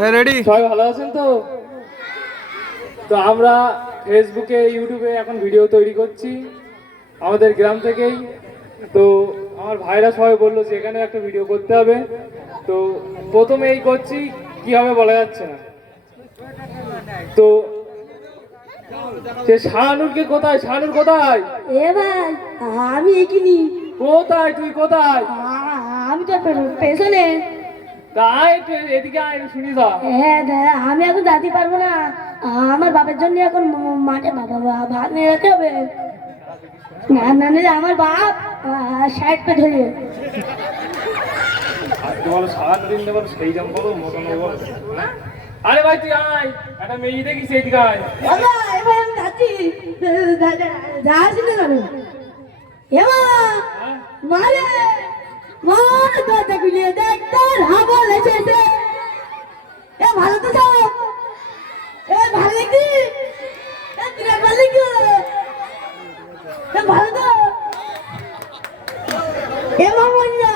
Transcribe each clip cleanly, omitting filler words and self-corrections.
Ready সবাই ভালো আছেন তো? তো আমরা ফেসবুকে ইউটিউবে এখন ভিডিও তৈরি করছি আমাদের গ্রাম থেকেই। তো আমার ভাইরা সবাই বললো যে এখানে একটা ভিডিও করতে হবে। তো প্রথমে এই করছি, কি হবে বলা যাচ্ছে না। তো সে শাহানুরকে কোথায়? শাহানুর কোথায়? এ ভাই, আমি এখানে। কোথায় তুই? কোথায়? আমি তো পেছনে। তা আয় একটু এদিকে আয়, শুনি যা। হ্যাঁ, আমি এখন যেতে পারবো না। আমার বাবার জন্য এখন মাঠে ভাত নিয়ে যেতে হবে। না না নিলে আমার বাপ সাইড পে ধরে। আজকে বলো সারাদিন দেবো সেই দাম বলো মতন বলো। আরে ভাই তুই আয়, একটা মেয়ে দেখিস এদিকে আয়। এবার আমি যাচ্ছি। যাচ্ছি না কেন? এমা হ্যাঁ? মারে মা, দরজা খুলিয়ে দেখ, তোর হাবল এসেছে। এ ভালো তো সব। এ ভালো লাগি। এ বিরাট ভালো লাগি। এ ভালো তো। এ মামুন্না,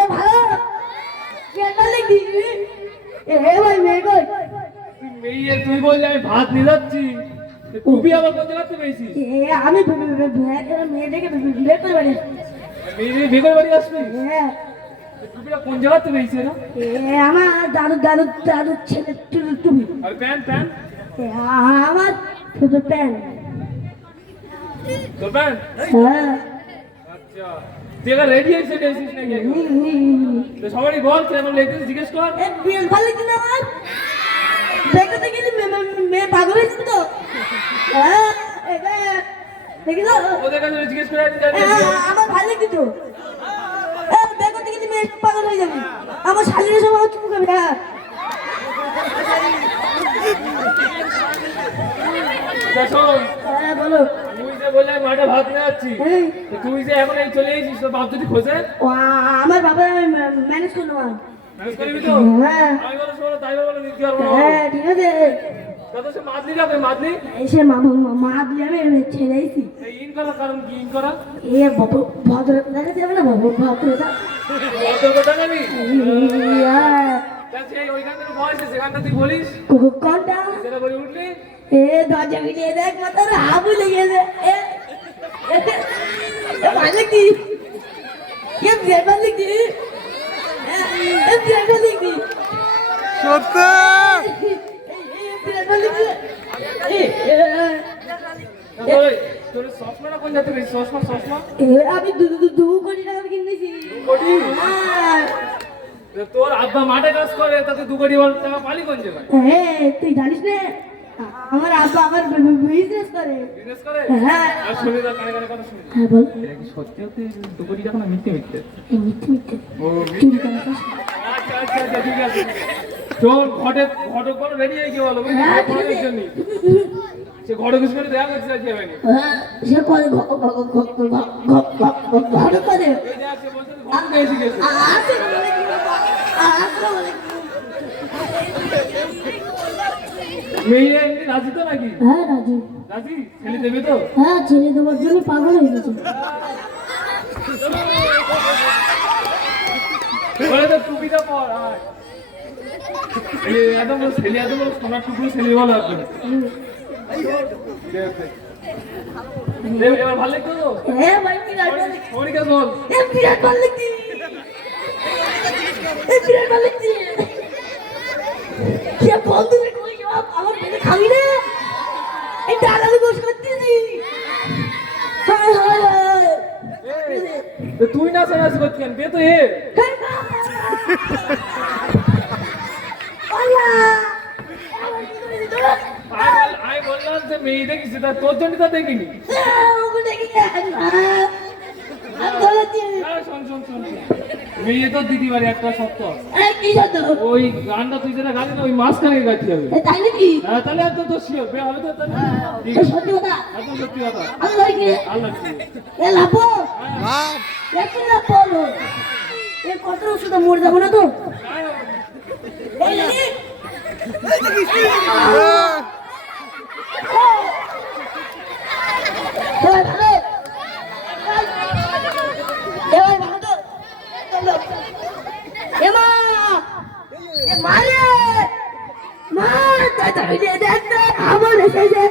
এ ভালো। বিরাট ভালো লাগি। এ ভাই মেয়ে কই? তুই মেয়ে, তুই বললি আমি ভাত নিয়ে যাচ্ছি, তুই আবার কোন জায়গাতে পেয়েছিস? আমি মেয়ে দেখে বের করে বাড়ি। মেয়ে ভেগর বাড়ি আসবি? হ্যাঁ, টুপিটা কোন জায়গাতে পেয়েছে না? আমার দাদু দাদু দাদু ছেলে তুমি। আর প্যান্ট প্যান্ট আমার শুধু প্যান্ট। তোর প্যান্ট? হ্যাঁ, আচ্ছা, তুই এবার রেডি হয়েছে এসেছিস নাকি এখন? তো সবারই বল তুই এখন লেগেছিস, জিজ্ঞেস কর। বিয়ের ভালো কিনা আমার দেখতে গেলি মেয়ে পাগল হয়েছিল তো। হ্যাঁ, দেখিস ওদের কাছে জিজ্ঞেস করে আমি জানি। আমার ভালো লাগছে তো। দেখতে গেলি মেয়ে পাগল হয়ে যাবে। আমার শালীর সব আমার চুপ করবে। হ্যাঁ, তা শোন, হ্যাঁ বলো। তুই যে বললে আমি মাঠে ভাত নিয়ে যাচ্ছি, এই, তো তুই যে এখন এই চলে এসেছিস, তো বাপ যদি খোঁজে ও, আমার বাবা ম্যানেজ করে নেওয়া। ম্যানেজ করবি তো? হ্যাঁ, আমি বলো শোনো, তাই বলো দিতে পারবো না। হ্যাঁ ঠিক আছে। তা তো সে মাদলি যাবে, মাদলি এসে মা দিয়ে আমি ছেড়ে দিয়েছি। এই ইন করার কারণ কি? ইন করা এ ভদ্রতা দেখা যাবে না? ভদ্রতা। অত কথা বলি। তা সেই ওইখান থেকে বয়সে সেখানটা তুই বলিস, কোনটা? সেটা বলে উঠলি। এ দরজা মিলিয়ে দেখ, মাথার হাবু লেগেছে। ভালো কি বিয়ে ভালো কি বিয়ে ভালো কি সত্যি বিয়ে ভালো কি। তা তোর চশমাটা কোন জায়গা থেকে? চশমা চশমা আমি 2 কোটি টাকা কিনেছি। কোটি? তা তোর আব্বা মাঠে কাজ করে, তাতে 2 কোটি টাকা পালি কোন জায়গায়? হ্যাঁ, তুই জানিস না আমার আব্বা আমার বিজনেস করে। বিজনেস করে? হ্যাঁ, আর শুনে যা, কানে কানে কথা শুনে। হ্যাঁ বল। এটা কি সত্যি সত্যি 2 কোটি টাকা না মিথ্যে মিথ্যে? মিথ্যে মিথ্যে ও চুরি করা কাজ। আচ্ছা আচ্ছা আচ্ছা, ঠিক আছে। তোর ঘটক বলো রেডি হয়ে কি বলো? হ্যাঁ, ঘটকের জন্য সে ঘটক করে দেখা করতে চাইছে আমি। সে করে ঘর করে। এই যে আছে বলতে ঘটক এসে গেছে। মেয়ে এমনি রাজি তো নাকি? হ্যাঁ রাজু, রাজি? ছেলে দেবে তো? হ্যাঁ ছেলে দেওয়ার জন্য পাগল হয়ে গেছে। বলে তো টুপিটা পর আয়। এত বড় ছেলে, এত বড় সোনার টুকরো ছেলে বলো আপনি। এবার ভালো লাগতো তো? হ্যাঁ ভাই, বিরাট সবাইকে বল। বিরাট ভালো লাগছে। বিরাট ভালো লাগছে। সে বন্ধু আমার পেটে খাবি না? এই ডালালে বসে করতেছি। হায় হায় হায়। তুই না নাচ করতে কেন? বে তো এ আমি বললাম যে মেয়ে দেখিস, তা তোর জন্য তো দেখিনি। শোন শোন শোন, মেয়ে তো দিদি বাড়ি একটা সত্য। ওই গানটা তুই যেটা গালি না, ওই মাঝখানে গাইতে হবে। তাই নাকি? হ্যাঁ, তাহলে এত তো শিওর বে হবে তো। তাহলে ঠিক আছে, সত্যি কথা। একদম সত্যি কথা। আল্লাহ কি? আল্লাহ কি? এ লাভো, বাপ একটু লাভ বলো। এ কত ওষুধ মরে যাবো না তো? এই নাকি? এবার ভালো। এবার ভালো তো? এ মা, এ মারে মা দাদা মিলে দেখতে আমার এসেছে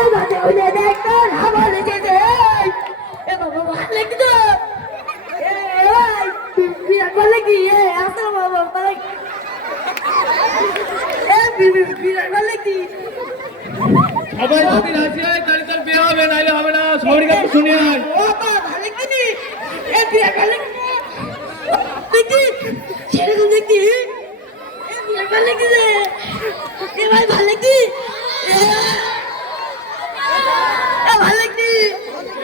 এ দাদা মিলে দেখতে আমার এসেছে এ বাবা ভালো লাগছে তো এ ভাই বিরাট ভালো লাগছে এ আসো বাবা ভালো এ বিরাট ভালো লাগছে সবাই যদি রাজি হয় তাহলে তার বিয়ে হবে, নাইলে হবে না। সবারই কাছে শুনে আয়। ও বাবা ভালো লাগছে এ বিরাট ভালো লাগছে দেখি সেরকম দেখি এ বিরাট ভালো লাগছে এ ভাই ভালো লাগছে এ ভালো লাগছে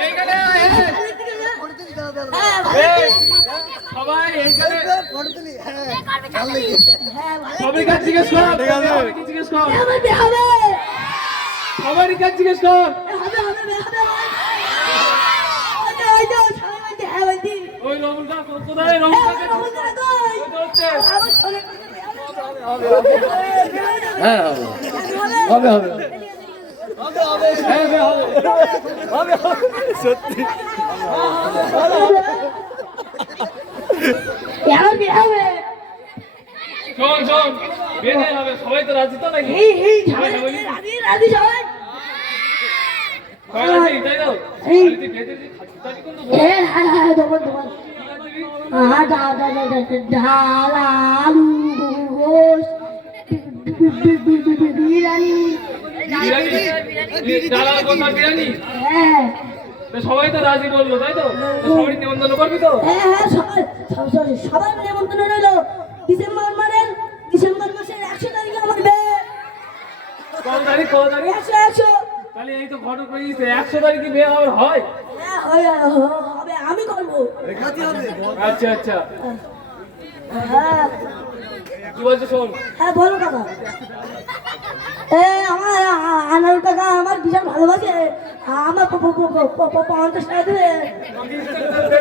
এইখানে আয়, এই। সবাই এইখানে সবাই কাছে জিজ্ঞেস কর, সবাইকে জিজ্ঞেস কর, সবারই কাছে জিজ্ঞেস কর। ওই রমুলদা কোথায়? রমুলদাকে ওই তো হচ্ছে। হ্যাঁ হবে হবে হ্যাঁ, হ্যাঁ, হবে। সত্যি শোন শোন, বিয়ে দিয়ে হবে। সবাই তো রাজি তো নাকি? সবাই রাজি, তাই তো? তাহলে তুই বিয়ে দিবি, খাসি কিন্তু বল। ডাল আর গোটা বিরিয়ানি। তো সবাই তো রাজি বললো, তাই তো? তো সবাই নিমন্ত্রণ করবি তো? সবাই নেমন্তন্ন রইল ডিসেম্বর মাসের 100 তারিখে আমার বিয়ে। কত তারিখ? 100 তাহলে এই তো ঘটক হয়ে গেছে। 100 তারিখে বিয়ে আবার হয়? হবে আমি করবো। আচ্ছা আচ্ছা, হ্যাঁ কি বলছো শোন। হ্যাঁ বলো কাকা। আমার আনার কাকা আমার বিশাল ভালোবাসে। আমার 50 টাকা দেবে।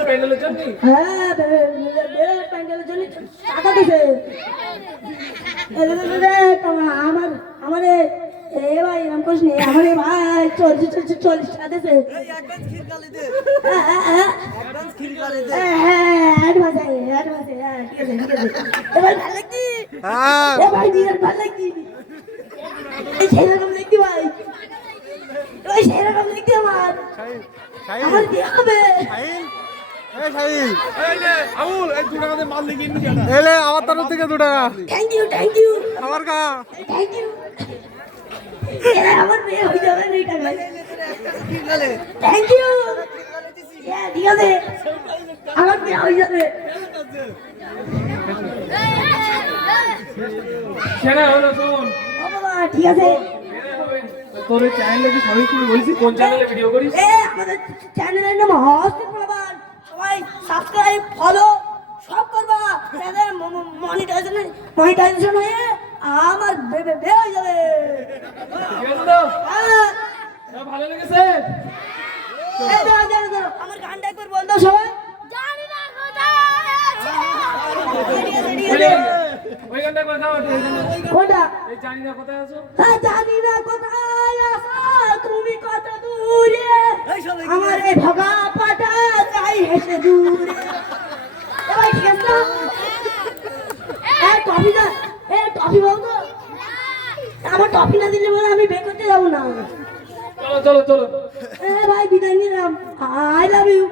প্যান্ডেলের জন্য? হ্যাঁ প্যান্ডেলের জন্য টাকা দেবে। আমার এ ভাই এরকম করিস নি। আমার ভাই 40 টাকা দেবে। এবার ভালো লাগছি। হ্যাঁ এ ভাই বিরাট ভালো লাগছি। সেরকম দেখতে ভাই, ওই সেরকম দেখতে আমার আমার বিয়ে হবে। এলে আমার তরফ থেকে 2 টাকা থ্যাংক ইউ আমার কা থ্যাংক ইউ। আমার বিয়ে হয়ে যাবে 2 টাকায়। Thank you. ঠিক আছে আমার বিয়ে হয়ে যাবে। সেটা হলো শোন। ও বাবা ঠিক আছে। তোর চ্যানেলে কি সবাই কি বলছিস? কোন চ্যানেলে ভিডিও করিস? আমাদের চ্যানেলের নাম হস্টেল প্রবাদ। সবাই সাবস্ক্রাইব ফলো সব করবা। তাহলে মনিটাইজেশন হয়ে আমার বিয়ে হয়ে যাবে। ঠিক আছে তো? হ্যাঁ ভালো লেগেছে? দাঁড়াও, আমার গানটা একবার বলতো সবাই। জানি না কোথায় আছে। ওই গানটা একবার গাও। কোনটা? এই জানি না কোথায় আছো। জানি না কোথায় আছো তুমি কত দূরে, আমার এই ভগা পাটা যাই হেসে দূরে। ভাই ঠিক আছে না? টফি বলতো। আমার টফি না দিলে বলে আমি বের করতে যাবো না। চলো চলো চলো। ভাই বিদায় নিলাম। I love you.